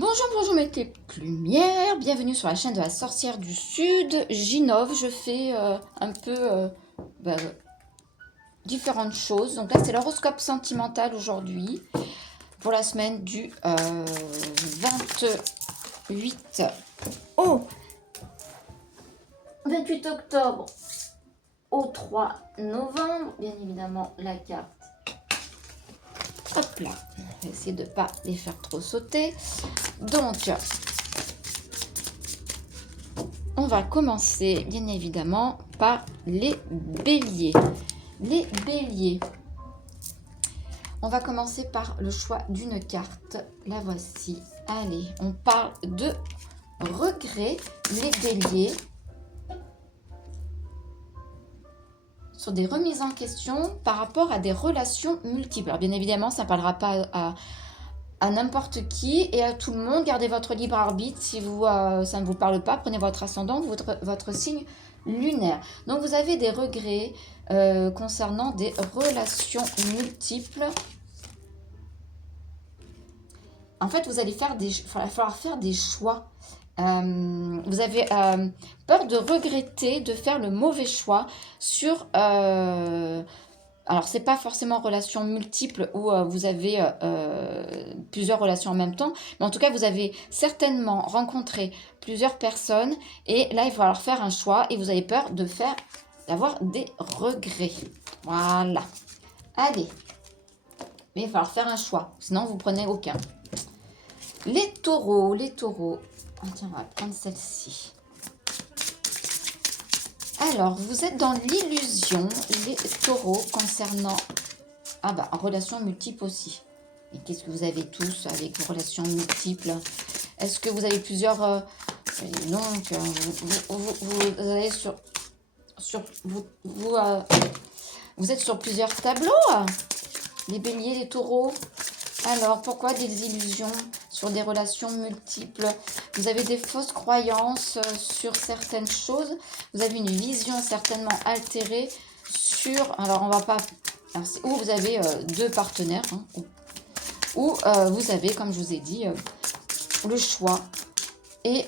Bonjour, bonjour mes petites lumières, bienvenue sur la chaîne de la sorcière du Sud. J'innove, je fais un peu bah, différentes choses. Donc là c'est l'horoscope sentimental aujourd'hui pour la semaine du 28 au 28 octobre au 3 novembre. Bien évidemment la carte. Hop là, on va essayer de ne pas les faire trop sauter. Donc, on va commencer bien évidemment par les béliers. Les béliers. On va commencer par le choix d'une carte. La voici. Allez, on parle de regret. Les béliers. Sur des remises en question par rapport à des relations multiples. Alors bien évidemment, ça ne parlera pas à n'importe qui et à tout le monde. Gardez votre libre arbitre. Si ça ne vous parle pas, prenez votre ascendant, votre signe lunaire. Donc vous avez des regrets concernant des relations multiples. En fait, il va falloir faire des choix. Vous avez peur de regretter, de faire le mauvais choix sur... alors, c'est pas forcément relation multiple où vous avez plusieurs relations en même temps, mais en tout cas, vous avez certainement rencontré plusieurs personnes et là, il va falloir faire un choix et vous avez peur d'avoir des regrets. Voilà. Allez. Mais il va falloir faire un choix, sinon vous prenez aucun. Les taureaux. Ah, tiens, on va prendre celle-ci. Alors, vous êtes dans l'illusion, les taureaux, concernant... Ah bah, en relation multiple aussi. Et qu'est-ce que vous avez tous avec vos relations multiples? Est-ce que vous avez plusieurs... donc, vous allez vous êtes sur plusieurs tableaux, les béliers, les taureaux. Alors, pourquoi des illusions sur des relations multiples? Vous avez des fausses croyances sur certaines choses. Vous avez une vision certainement altérée sur... Alors, on va pas... Alors, où vous avez deux partenaires, hein, ou vous avez, comme je vous ai dit, le choix. Et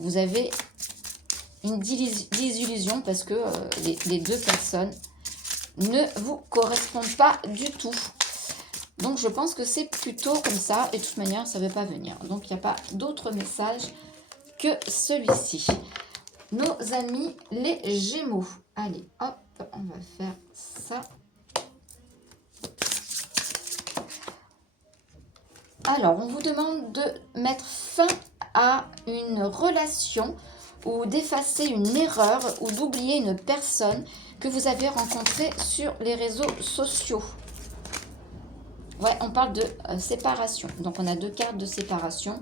vous avez une désillusion parce que les deux personnes ne vous correspondent pas du tout. Donc, je pense que c'est plutôt comme ça. Et de toute manière, ça ne veut pas venir. Donc, il n'y a pas d'autre message que celui-ci. Nos amis les Gémeaux. Allez, hop, on va faire ça. Alors, on vous demande de mettre fin à une relation ou d'effacer une erreur ou d'oublier une personne que vous avez rencontrée sur les réseaux sociaux. Ouais, on parle de séparation. Donc, on a deux cartes de séparation.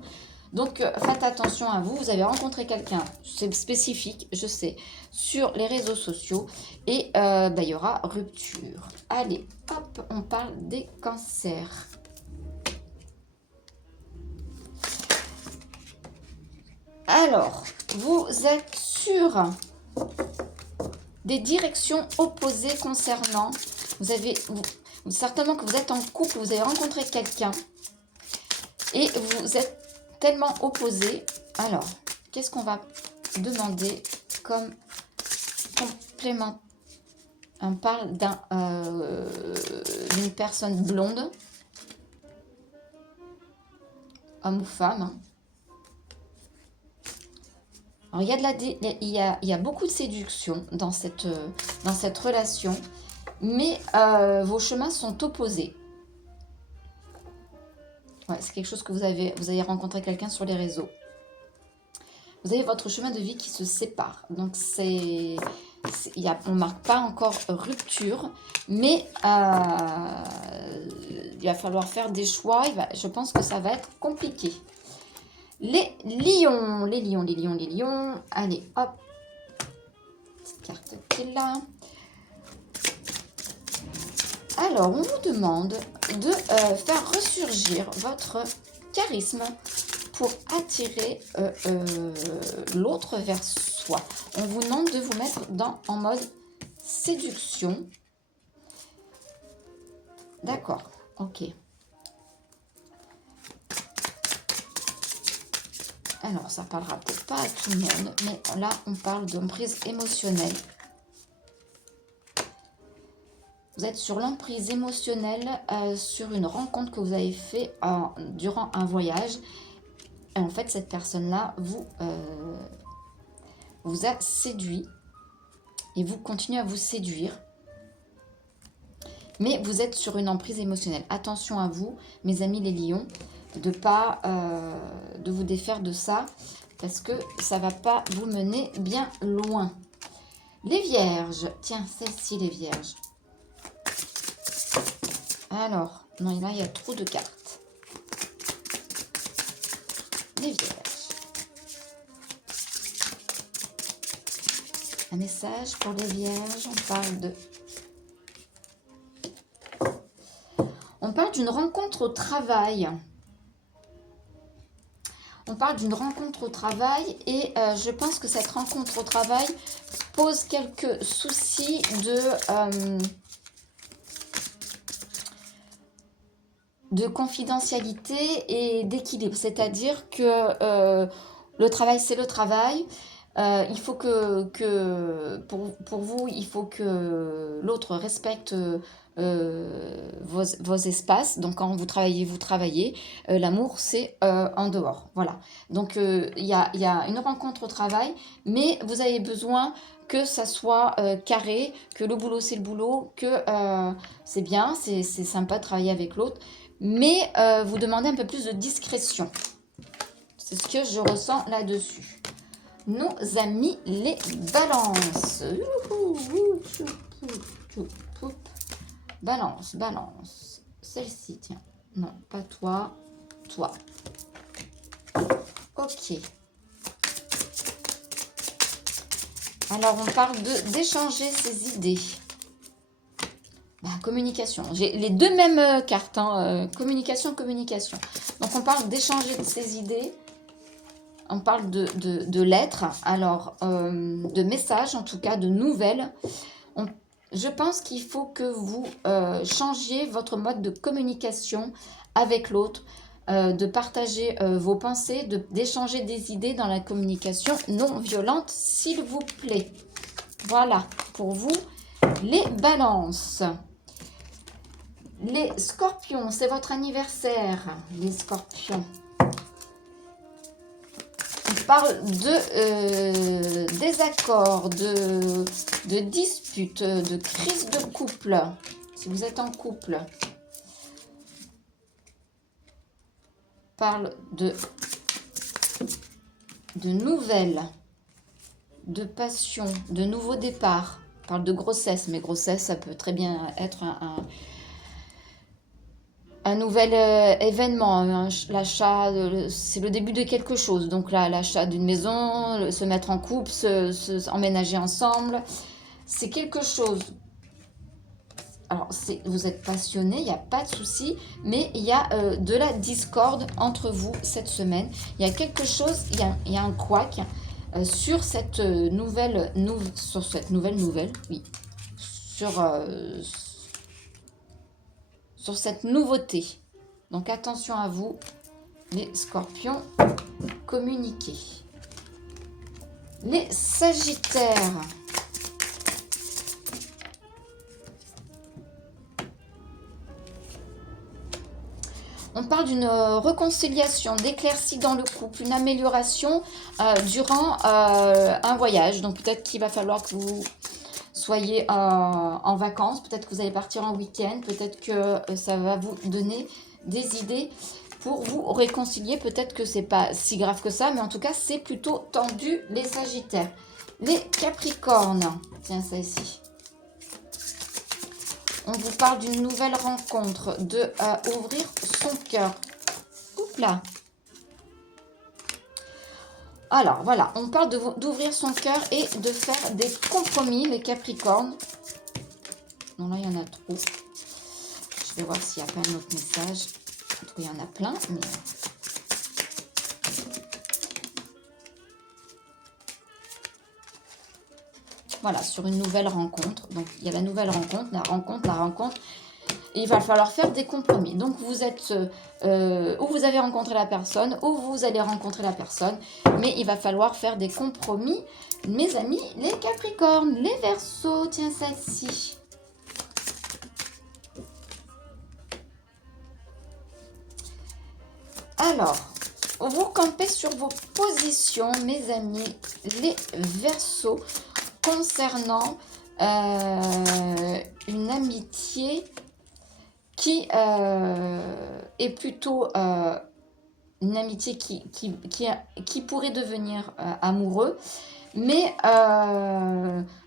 Donc, faites attention à vous. Vous avez rencontré quelqu'un, c'est spécifique, je sais, sur les réseaux sociaux. Et il y aura rupture. Allez, hop, on parle des cancers. Alors, vous êtes sur des directions opposées concernant... certainement que vous êtes en couple, vous avez rencontré quelqu'un et vous êtes tellement opposés. Alors, qu'est-ce qu'on va demander comme complément? On parle d'une personne blonde, homme ou femme. Alors, il y a beaucoup de séduction dans cette relation, mais vos chemins sont opposés. Ouais, c'est quelque chose que vous avez rencontré quelqu'un sur les réseaux. Vous avez votre chemin de vie qui se sépare. Donc, on ne marque pas encore rupture, mais il va falloir faire des choix. Je pense que ça va être compliqué. Les lions. Allez, hop. Petite carte qui est là. Alors, on vous demande de faire ressurgir votre charisme pour attirer l'autre vers soi. On vous demande de vous mettre en mode séduction. D'accord, ok. Allez, Alors, ça parlera peut-être pas à tout le monde, mais là, on parle d'emprise émotionnelle. Vous êtes sur l'emprise émotionnelle sur une rencontre que vous avez fait durant un voyage. Et en fait, cette personne-là vous a séduit et vous continuez à vous séduire. Mais vous êtes sur une emprise émotionnelle. Attention à vous, mes amis les lions, de vous défaire de ça parce que ça ne va pas vous mener bien loin. Les vierges, tiens, celle-ci les vierges. Alors, non, là, il y a trop de cartes. Les vierges. Un message pour les vierges, on parle d'une rencontre au travail. On parle d'une rencontre au travail et je pense que cette rencontre au travail pose quelques soucis de confidentialité et d'équilibre. C'est-à-dire que le travail, c'est le travail. Il faut pour vous, il faut que l'autre respecte vos espaces. Donc, quand vous travaillez, vous travaillez. L'amour, c'est en dehors. Voilà. Donc, il y a une rencontre au travail, mais vous avez besoin que ça soit carré, que le boulot, c'est le boulot, que c'est bien, c'est sympa de travailler avec l'autre, mais vous demandez un peu plus de discrétion. C'est ce que je ressens là-dessus. Nos amis les balances. Balance, balance. Celle-ci, tiens. Non, pas toi. Toi. Ok. Alors, on parle d'échanger ses idées. Bah, communication. J'ai les deux mêmes cartes. Hein, communication, communication. Donc, on parle d'échanger ses idées. On parle de lettres, alors de messages, en tout cas de nouvelles. Je pense qu'il faut que vous changiez votre mode de communication avec l'autre, de partager vos pensées, d'échanger des idées dans la communication non violente, s'il vous plaît. Voilà, pour vous, les balances. Les scorpions, c'est votre anniversaire, les scorpions. On parle de désaccords, de disputes, de crise de couple. Si vous êtes en couple, on parle de nouvelles, de passion, de nouveaux départs. On parle de grossesse, mais grossesse, ça peut très bien être un nouvel événement, l'achat, c'est le début de quelque chose. Donc là, l'achat d'une maison, se mettre en couple, emménager ensemble, c'est quelque chose. Alors, vous êtes passionné, il n'y a pas de souci, mais il y a de la discorde entre vous cette semaine. Il y a quelque chose, il y a un couac sur cette nouvelle nouvelle, oui, sur cette nouveauté. Donc attention à vous, les scorpions, communiquez. Les sagittaires. On parle d'une réconciliation, d'éclaircie dans le couple, une amélioration durant un voyage. Donc peut-être qu'il va falloir que vous soyez en vacances, peut-être que vous allez partir en week-end, peut-être que ça va vous donner des idées pour vous réconcilier. Peut-être que c'est pas si grave que ça, mais en tout cas, c'est plutôt tendu, les sagittaires. Les capricornes, tiens, ça ici. On vous parle d'une nouvelle rencontre, de ouvrir son cœur. Oups là. Alors, voilà, on parle d'ouvrir son cœur et de faire des compromis, les Capricornes. Non, là, il y en a trop. Je vais voir s'il n'y a pas un autre message. En tout cas, il y en a plein, mais... Voilà, sur une nouvelle rencontre. Donc, il y a la nouvelle rencontre, la rencontre. il va falloir faire des compromis. Donc vous êtes où vous avez rencontré la personne, où vous allez rencontrer la personne, mais il va falloir faire des compromis, mes amis, les Capricornes, les Verseaux, tiens celle-ci. Alors, vous campez sur vos positions, mes amis, les Verseaux, concernant une amitié qui est plutôt une amitié qui pourrait devenir amoureux. Mais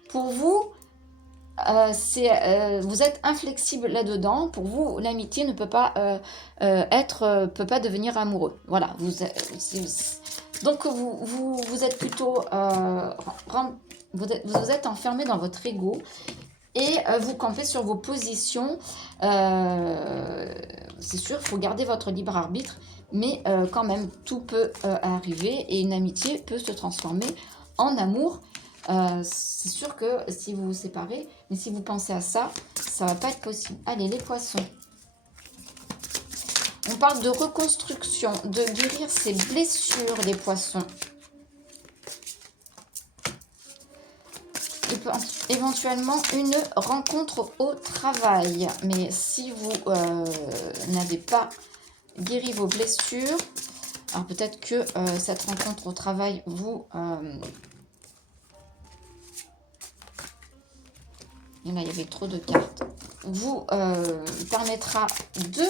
pour vous, vous êtes inflexible là-dedans. Pour vous, l'amitié ne peut pas peut pas devenir amoureux. Voilà. Donc vous êtes plutôt vous êtes enfermé dans votre ego et vous campez sur vos positions. C'est sûr, il faut garder votre libre arbitre, mais quand même, tout peut arriver et une amitié peut se transformer en amour. C'est sûr que si vous vous séparez, mais si vous pensez à ça, ça va pas être possible. Allez, les poissons. On parle de reconstruction, de guérir ses blessures, les poissons. Éventuellement une rencontre au travail. Mais si vous n'avez pas guéri vos blessures, alors peut-être que cette rencontre au travail vous... et là, il y avait trop de cartes. Vous permettra de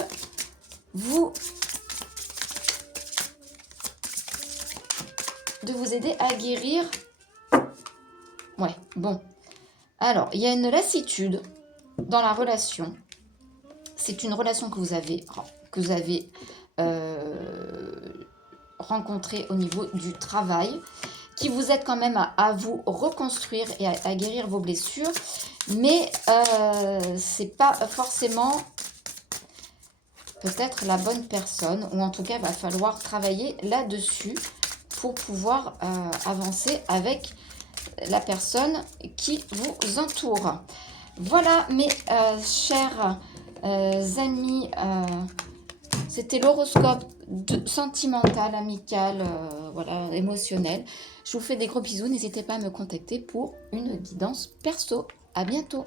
vous aider à guérir. Ouais, bon. Alors, il y a une lassitude dans la relation. C'est une relation que vous avez rencontrée au niveau du travail, qui vous aide quand même à vous reconstruire et à guérir vos blessures. Mais c'est pas forcément peut-être la bonne personne, ou en tout cas, il va falloir travailler là-dessus pour pouvoir avancer avec la personne qui vous entoure. Voilà, mes chers amis, c'était l'horoscope sentimental, amical, voilà, émotionnel. Je vous fais des gros bisous, n'hésitez pas à me contacter pour une guidance perso. À bientôt.